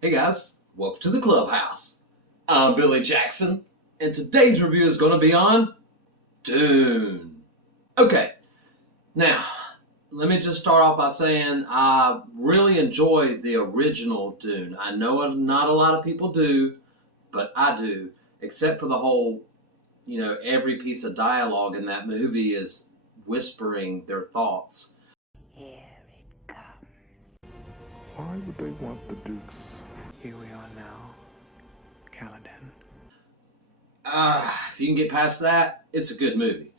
Hey guys, welcome to the clubhouse. I'm Billy Jackson, and today's review is going to be on Dune. Okay, now let me just start off by saying I really enjoyed the original Dune. I know not a lot of people do, but I do, except for the whole, every piece of dialogue in that movie is whispering their thoughts. Here it comes. Why would they want the Dukes? Here we are now, Caladan. If you can get past that, it's a good movie.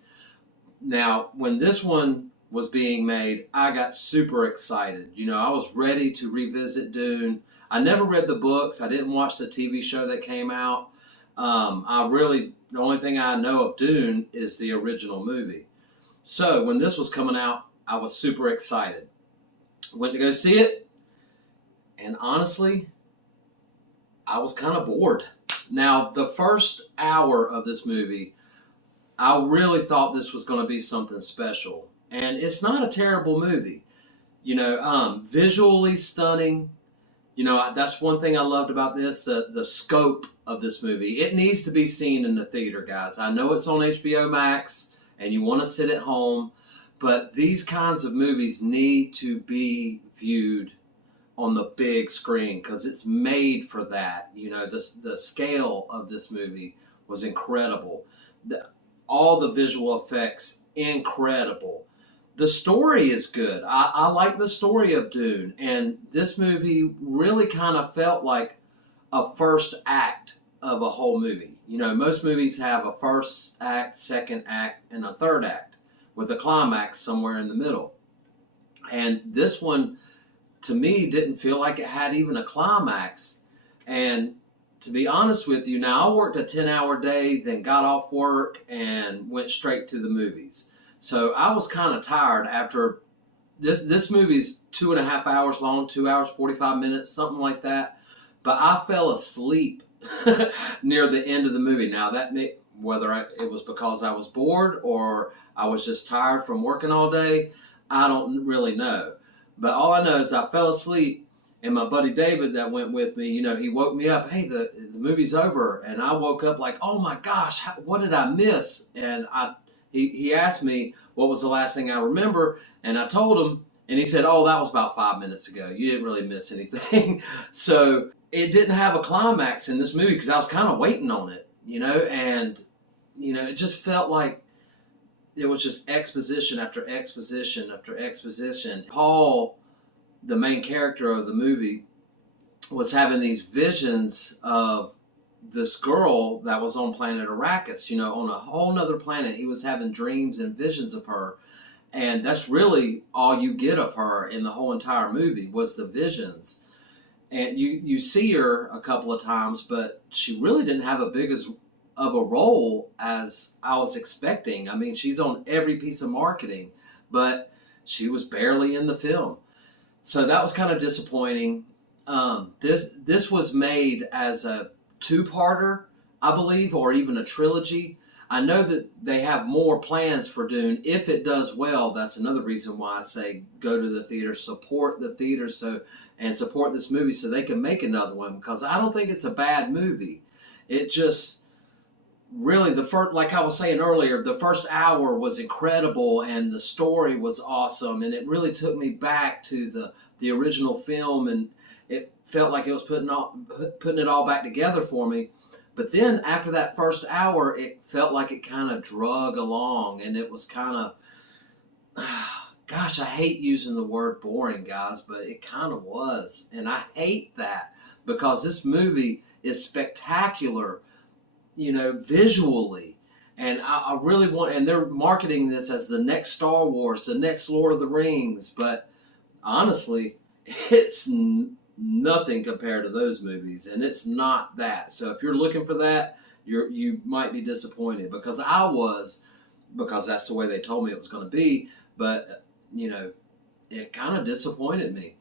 Now, when this one was being made, I got super excited. I was ready to revisit Dune. I never read the books. I didn't watch the TV show that came out. The only thing I know of Dune is the original movie. So when this was coming out, I was super excited. Went to go see it, and honestly, I was kind of bored. Now, the first hour of this movie, I really thought this was going to be something special. And it's not a terrible movie. Visually stunning. That's one thing I loved about this, the scope of this movie. It needs to be seen in the theater, guys. I know it's on HBO Max, and you want to sit at home, but these kinds of movies need to be viewed on the big screen because it's made for that. The scale of this movie was incredible. All the visual effects, incredible. The story is good. I like the story of Dune, and this movie really kind of felt like a first act of a whole movie. Most movies have a first act, second act, and a third act with a climax somewhere in the middle. And this one, to me, didn't feel like it had even a climax. And to be honest with you, now I worked a 10-hour day, then got off work and went straight to the movies. So I was kind of tired after this movie's 2.5 hours long, 2 hours, 45 minutes, something like that. But I fell asleep near the end of the movie. Now, it was because I was bored or I was just tired from working all day, I don't really know. But all I know is I fell asleep, and my buddy David that went with me, he woke me up. Hey, the movie's over. And I woke up like, oh my gosh, what did I miss? And he asked me what was the last thing I remember, and I told him, and he said, oh, that was about 5 minutes ago. You didn't really miss anything. So it didn't have a climax in this movie because I was kind of waiting on it, and, it just felt like it was just exposition after exposition after exposition. Paul, the main character of the movie, was having these visions of this girl that was on planet Arrakis, on a whole nother planet. He was having dreams and visions of her. And that's really all you get of her in the whole entire movie was the visions. And you see her a couple of times, but she really didn't have a big of a role as I was expecting. I mean, she's on every piece of marketing, but she was barely in the film. So that was kind of disappointing. This was made as a two-parter, I believe, or even a trilogy. I know that they have more plans for Dune. If it does well, that's another reason why I say go to the theater, support the theater, and support this movie so they can make another one, because I don't think it's a bad movie. It just really, like I was saying earlier, the first hour was incredible and the story was awesome, and it really took me back to the original film, and it felt like it was putting it all back together for me. But then after that first hour, it felt like it kind of drug along, and it was kind of, gosh, I hate using the word boring, guys, but it kind of was. And I hate that because this movie is spectacular, visually. And I really want, and they're marketing this as the next Star Wars, the next Lord of the Rings, but honestly, it's nothing compared to those movies, and it's not that. So if you're looking for that, you might be disappointed, because that's the way they told me it was going to be, but it kind of disappointed me.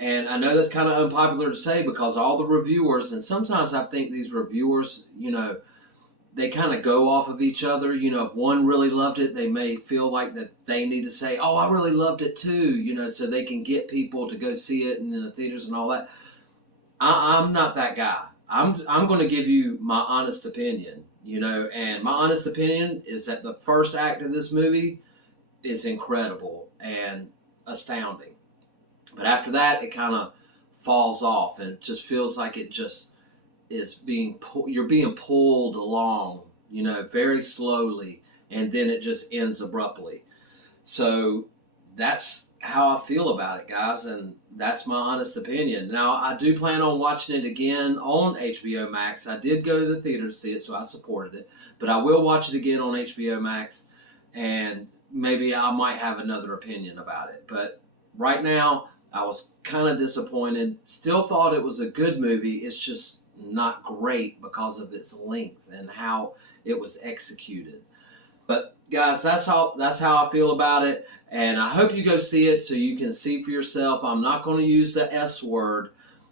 And I know that's kind of unpopular to say because all the reviewers, and sometimes I think these reviewers, they kind of go off of each other. If one really loved it, they may feel like that they need to say, oh, I really loved it too, so they can get people to go see it and in the theaters and all that. I'm not that guy. I'm going to give you my honest opinion, you know, and my honest opinion is that the first act of this movie is incredible and astounding. But after that, it kind of falls off and it just feels like it just is you're being pulled along, you know, very slowly, and then it just ends abruptly. So that's how I feel about it, guys, and that's my honest opinion. Now, I do plan on watching it again on HBO Max. I did go to the theater to see it, so I supported it, but I will watch it again on HBO Max, and maybe I might have another opinion about it. But right now, I was kind of disappointed. Still thought it was a good movie. It's just not great because of its length and how it was executed. But guys, that's how I feel about it, and I hope you go see it so you can see for yourself. I'm not going to use the S word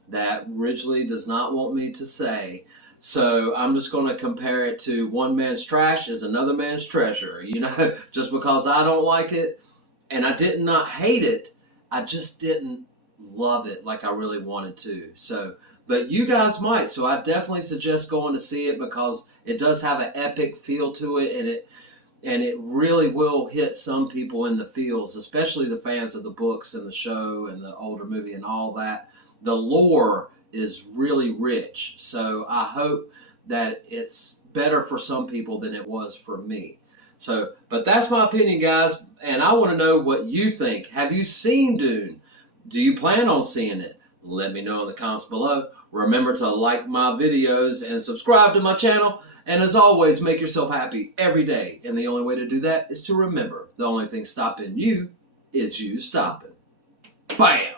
that Ridgely does not want me to say. So I'm just going to compare it to one man's trash is another man's treasure. You know, just because I don't like it, and I did not hate it, I just didn't love it like I really wanted to. So, but you guys might. So I definitely suggest going to see it because it does have an epic feel to it, and it really will hit some people in the feels, especially the fans of the books and the show and the older movie and all that. The lore is really rich, so I hope that it's better for some people than it was for me. So, but that's my opinion, guys, and I want to know what you think. Have you seen Dune? Do you plan on seeing it? Let me know in the comments below. Remember to like my videos and subscribe to my channel. And as always, make yourself happy every day. And the only way to do that is to remember the only thing stopping you is you stopping. Bam!